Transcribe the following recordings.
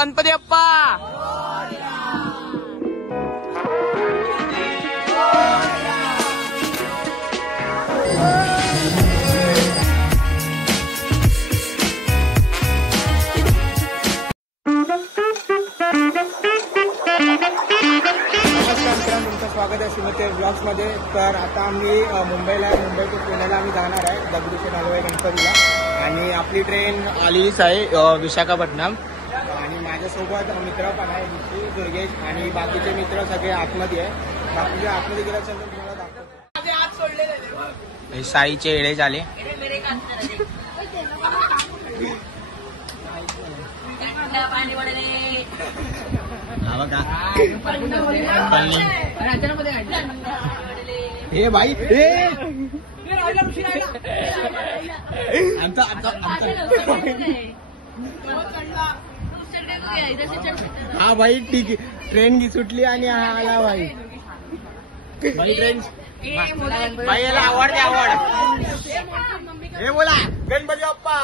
गणपती बाप्पा। स्वागत आहे श्रीमती ब्लॉग्स मध्ये। तर आता आम्ही मुंबईला मुंबई ते पुण्याला आम्ही जाणार आहे दगडूशेठ हलवाई गणपतीला आणि आपली ट्रेन आलीच आहे विशाखापट्टणम आणि माझ्यासोबत मित्र पण आहे ऋषी दुर्गेश आणि बाकीचे मित्र सगळे आतमध्ये आहे। बाकीचे आतमध्ये गेल्याच्या तुम्हाला दाखवतो। साईचे येडे झाले। हे भाई हा भाई ठीक ट्रेन की सुटली आणि हा आला भाई ट्रेन भाई याला आवड हे बोला गणपती बाप्पा।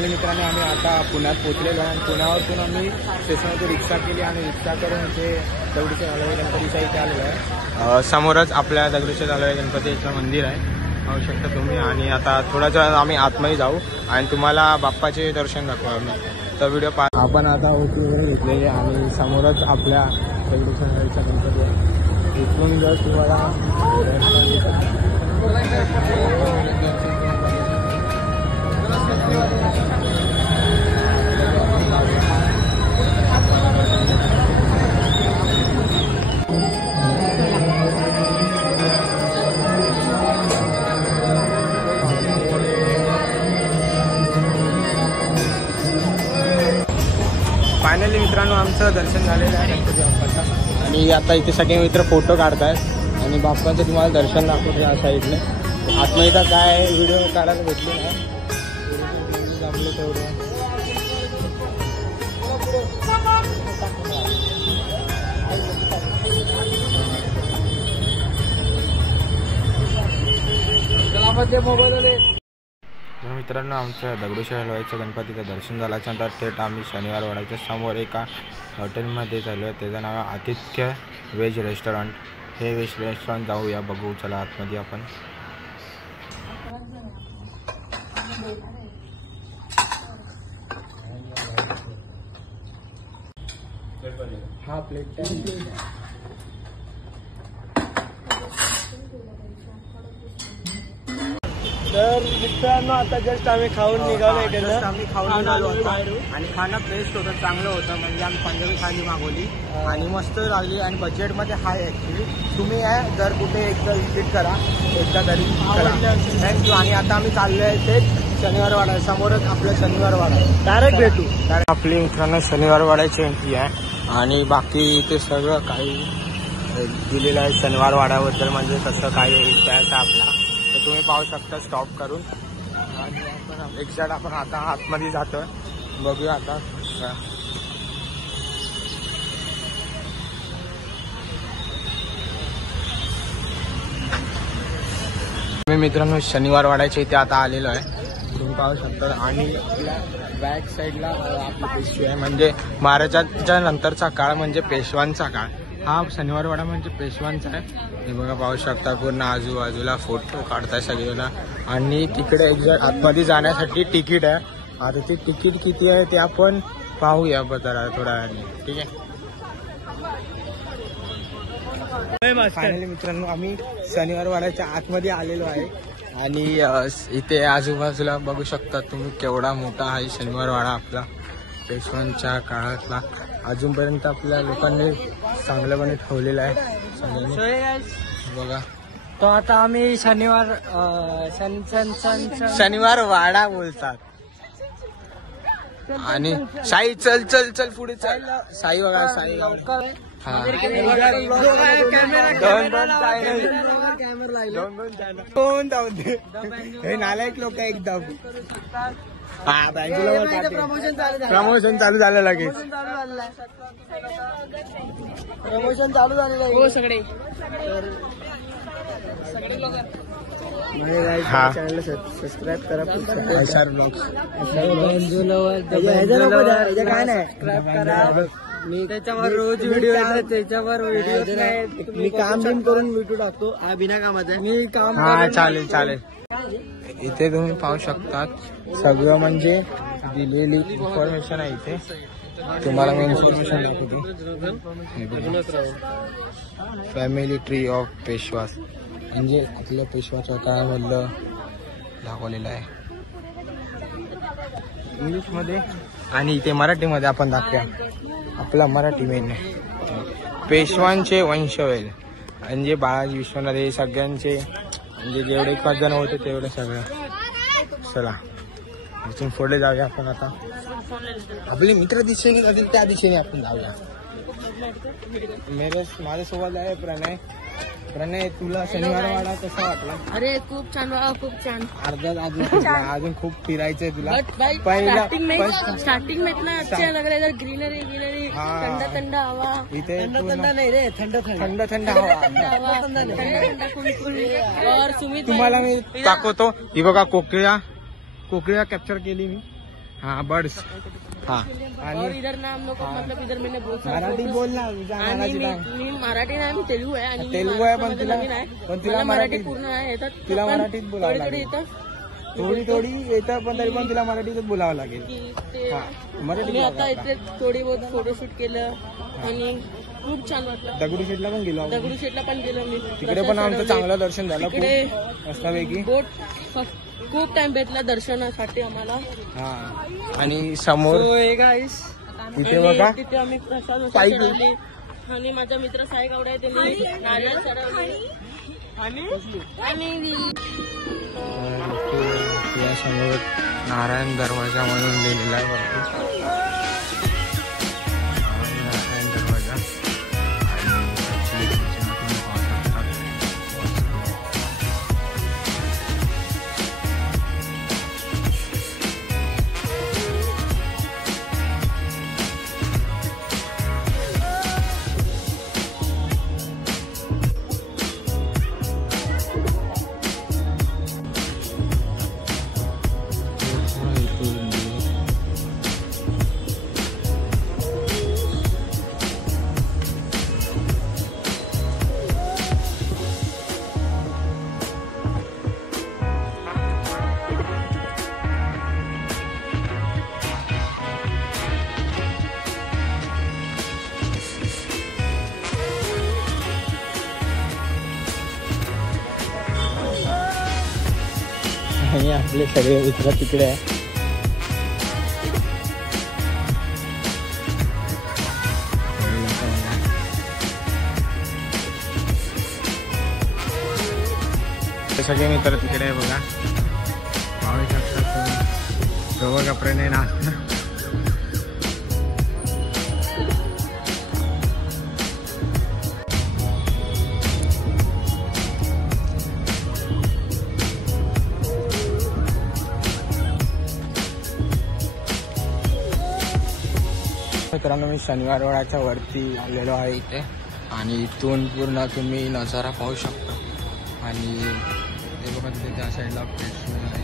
मित्रांनो आम्ही आता पुण्यात पोहोचलेलो आणि पुण्यावरून आम्ही स्टेशनवरती रिक्षा केली आणि रिक्षा करून इथे दगडूशेठ हलवाई गणपतीच्या इथे आलेलो आहे। समोरच आपल्या दगडूशेठ हलवाई गणपतीचं मंदिर आहे, पाहू शकता तुम्ही। आणि आता थोड्याच वेळात आम्ही आतमध्ये जाऊ आणि तुम्हाला बाप्पाचे दर्शन दाखवू आम्ही। तर व्हिडिओ आपण आता ओटी वगैरे घेतलेली आणि समोरच आपल्या दगडूशेठ हलवाईचा गणपती आहे। इथून जर तुम्हाला फायनली मित्रांनो आमचं दर्शन झालेलं आहे गणपती बाप्पाचं आणि आता इथे सगळे मित्र फोटो काढतायत आणि बाप्पाचं तुम्हाला दर्शन दाखवतो या साईडने। आतमध्ये तर काय व्हिडिओ काढायला भेटले नाही, जमलं तेवढं। मित्रांनो आमचं दगडूशेठ हलवाईचं गणपतीचं दर्शन झाल्याच्यानंतर थेट आम्ही शनिवार वाड्याच्या समोर एका हॉटेलमध्ये झालो आहे, त्याचं नाव आहे आतिथ्य व्हेज रेस्टॉरंट। हे व्हेज रेस्टॉरंट जाऊया बघू, चला आतमध्ये आपण। हा प्लेट तर मित्रांनो आता जस्ट आम्ही खाऊन निघालो आम्ही खाऊन आलो आणि खाणं बेस्ट होतं, चांगलं होतं। म्हणजे आम्ही पंजाबी थाली मागवली आणि मस्त लागली आणि बजेटमध्ये हाय ॲक्च्युली। तुम्ही आहे जर कुठे एकदा विजिट करा, एकदा तरी करा। थँक्यू। आणि आता आम्ही चाललो आहे ते शनिवार वाडा समोरच आपलं शनिवार वाडा, डायरेक्ट भेटू। आपली मित्रांनो शनिवार वाड्याची एंट्री आहे आणि बाकी इथे सगळं काही दिलेलं आहे शनिवार वाड्याबद्दल, म्हणजे कसं काय इतिहास आपला तर तुम्ही पाहू शकता स्टॉप करून। आणि आपण एक्झॅक्ट आपण आता आतमध्ये जातोय, बघूया आता। मी मित्रांनो शनिवार वाड्याच्या इथे आता आलेलो आहे, तुम्ही पाहू शकता। आणि आपल्या बॅक साईडला आपली पेशवी आहे, म्हणजे महाराजांच्या नंतरचा काळ म्हणजे पेशवांचा काळ। हा शनिवार वाडा म्हणजे पेशवांचा आहे। हे बघा पाहू शकता, पूर्ण आजूबाजूला फोटो काढताय सगळेजण। आणि तिकडे एक्झॅक्ट आतमध्ये जाण्यासाठी तिकीट आहे, आता ते तिकीट किती आहे ते आपण पाहूया जरा थोड्या वेळाने, ठीक आहे। फायनली मित्रांनो आम्ही शनिवार वाड्याच्या आतमध्ये आलेलो आहे आणि इथे आजूबाजूला बघू शकता तुम्ही केवढा मोठा आहे शनिवार वाडा आपला पेशवांच्या काळातला। अजूनपर्यंत आपल्या लोकांनी चांगल्यापणे ठेवलेला आहे बघा। तो आता आम्ही शनिवार वाडा बोलतात। आणि साई चल चल चल पुढे चल, साई बघा साई हा. हे नालायक लोक एकदम. हा प्रमोशन चालू झालं लगेच. प्रमोशन चालू झालेलं आहे. हो सगळे हा. चॅनल सबस्क्राईब करा. काय नाही सबस्क्राईब करा. मी त्याच्यावर रोज व्हिडिओ येतात. त्याच्यावर व्हिडिओ मी काम बिम करून व्हिडिओ टाकतो. हा बिना कामाचा मी काम. हा चालेल चालेल. इथे तुम्ही पाहू शकतात सगळं म्हणजे दिलेली इन्फॉर्मेशन आहे इथे. तुम्हाला मी इन्फॉर्मेशन दाखवतो. फॅमिली ट्री ऑफ पेशवास म्हणजे आपल्या पेशवाचं काय म्हणलं दाखवलेलं आहे इंग्लिशमध्ये आणि इथे मराठीमध्ये आपण दाखवूया. आपला मराठी मेन पेशवांचे वंशवेल म्हणजे बाळाजी विश्वनाथ हे सगळ्यांचे म्हणजे जेवढे 5 जण होते तेवढे सगळं. चला इथून पुढे जाऊया आपण. आता आपले मित्र दिशेने जातील त्या दिशेने आपण जाऊया. माझ्यासोबत आहे प्रणय. प्रणय तुला शनिवार वाडा कसा वाटला? अरे खूप छान खूप छान. अर्धा अजून खूप फिरायचंय तुला. स्टार्टिंग में इतना अच्छा लग रहा है. इधर ग्रीनरी ठंडा ठंडा हवा. इथे थंड नाही रे थंड थंड थंड हवा. और सुमित तुम्हाला मी दाखवतो. ही बघा कोकिळा कॅप्चर केली मी. हा बर्ड्स. हा और इधर ना हम लोग को मतलब इधर मैंने बहुत सारा मराठी बोल ना. मी मराठी नाही मी तेलुगू आहे. आणि तेलुगू आहे पण तिला मराठी पूर्ण आहे येतात. तिला मराठीत बोलावं लागेल. थोडी येतं पण तरी पण तिला मराठीतच बोलावं लागेल. मी आता इथे थोडी बहुत फोटोशूट केलं आणि खूप छान वाटलं. दगडूशेठला पण गेलो. दगडूशेठला पण गेलो मी. तिकडे पण आमचं चांगलं दर्शन झालं. तिकडे मस्तपैकी बोट खूप टाइम भेटला दर्शनासाठी आम्हाला. हा आणि समोर तिथे बघा तिथे आम्ही प्रसाद चढवले आणि माझा मित्र साई गावडे त्यांनी नारळ चढवले आणि या समोर नारायण दरवाजा म्हणून लिहिलेला आहे वरती. नारायण दरवाजा आणि आपले सगळे मित्र तिकडे आहे. सगळे मित्र तिकडे आहे बघा. पाहू शकतात जवळ कपड्याने नाचणं. मित्रांनो मी शनिवार वाड्याच्या वरती आलेलो आहे इथे आणि इथून पूर्ण तुम्ही नजारा पाहू शकता. आणि हे बघा तिथे त्या साईडला पेशवे आहे.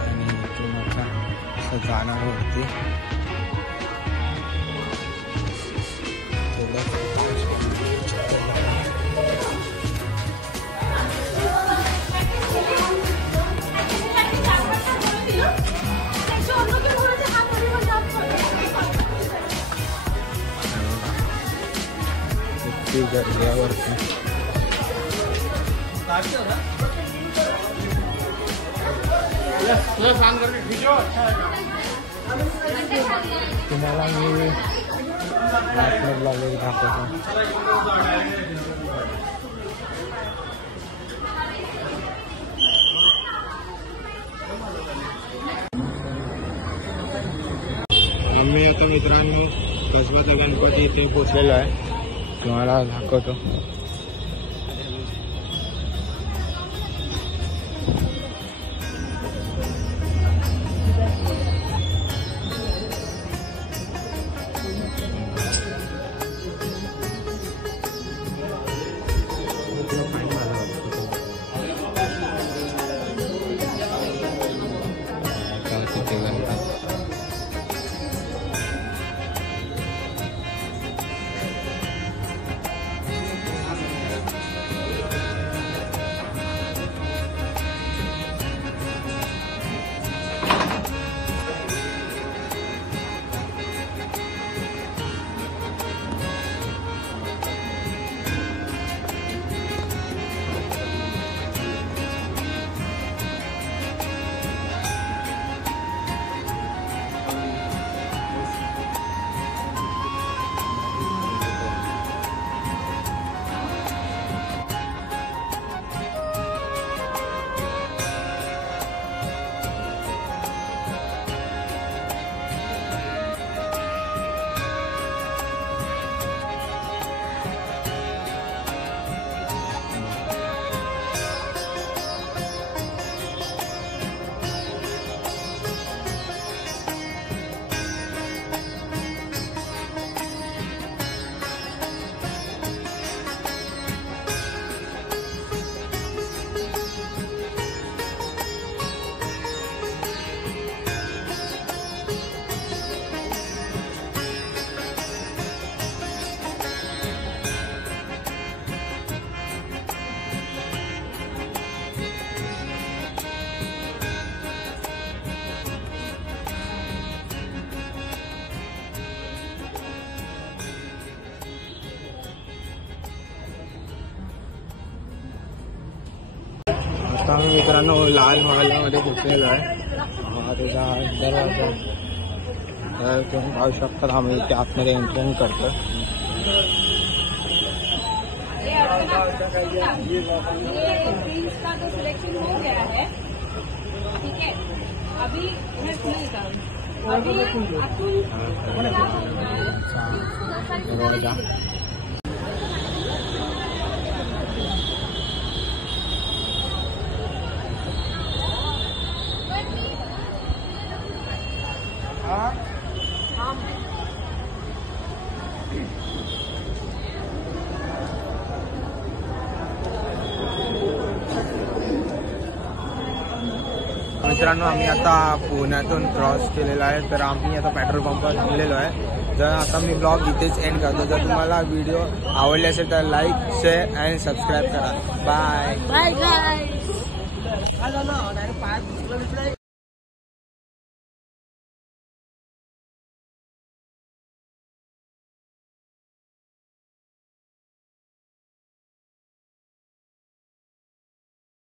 आणि इथून आता असं जाणार वरती. गर्दी आहे वरती. तुम्हाला मी ब्लॉग दाखवतो. आता मित्रांनो कसबाचा गणपती इथे पोचलेलो आहे, तुम्हाला दाखवतो. आता आम्ही मित्रांनो लाल महालामध्ये पोचलेलो आहे. त्याचा दरवाजा तर तुम्ही पाहू शकता. आम्ही इथे आतमध्ये एंट्री करतो. सिलेक्शन हो गया है, ठीक है. अभी दरवाजा मित्रांनो आम्ही आता पुण्यातून क्रॉस केलेला आहे. तर आम्ही आता पेट्रोल पंपावर थांबलेलो आहे. तर आता मी ब्लॉग इथेच एंड करतो. जर तुम्हाला व्हिडिओ आवडले असेल तर लाईक, शेअर आणि सबस्क्राईब करा. बाय बाय गाईस.